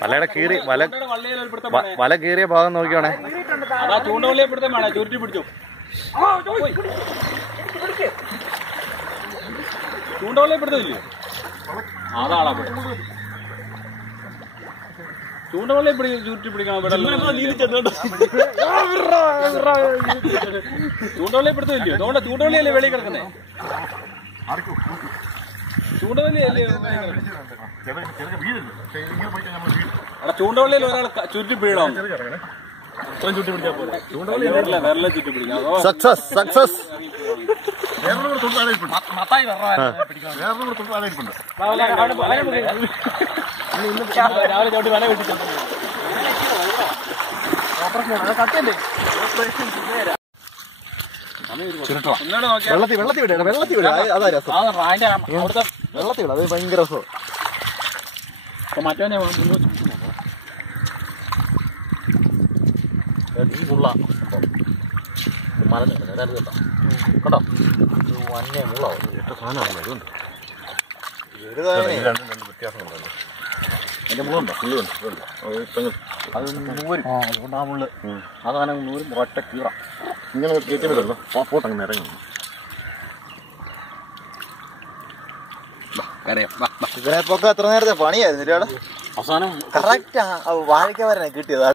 വലയുടെ കീറി വല വല കീറിയ ഭാഗം നോക്കിയോണേ അതാ ചൂണ്ടവള്ളിയെ പിടുത്തം വേണം ചുരുട്ടി പിടിച്ചു. ചൂണ്ടവള്ളിയെ പിടുത്തമില്ലേ അതാളാ ചൂണ്ടവള്ളിയെ പിടി ചുരുട്ടി പിടിക്കണം ഇവിടെ. ചൂണ്ടവള്ളിയെ പിടുത്തമില്ലയോ അതുകൊണ്ട് ചൂണ്ടവള്ളിയല്ലേ വെളിയിൽ കിടക്കുന്നേ? ചൂണ്ടവള്ളിയല്ലേ? വെളിയിൽ കിടക്കുന്നേ? എടാ ചൂണ്ടവള്ളിയിൽ ഒരാൾ ചുരുട്ടി പിഴണം ചൂണ്ടവള്ളിയില്ല വിരലെ ചുറ്റി പിടിക്കാം. സക്സസ് സക്സസ് രാവിലെ ചവിട്ടി വല വെട്ടിട്ടുണ്ട് വെള്ളത്തിൽ വെള്ളത്തിൽ വിടണം വെള്ളത്തിൽ വിടുക അതാ രസം. വെള്ളത്തിൽ വിടുക അത് ഭയങ്കര രസം മറ്റവനെ ഈ മുള്ള മലന്ന് കേട്ടോ. കേട്ടോ വന്നെ മുള്ളോ? എത്ര സാധനമാണല്ലോ അതുകൊണ്ട് എന്റെ മുള്ളുണ്ടോ? മുള്ളുണ്ട് അത് നൂരും. അതുകൊണ്ട് ആ മുള്ള്. അതാണ് നൂരും ഒറ്റ കീറ. ഇങ്ങനെ കയറ്റി വിടല്ലോ അങ്ങനെ ഇറങ്ങി ഇതിനെ പൊക്കെ എത്ര നേരത്തെ പണിയായിരുന്നു അവസാനം കറക്റ്റ് വാഴയ്ക്ക വരണേ കിട്ടിയത്.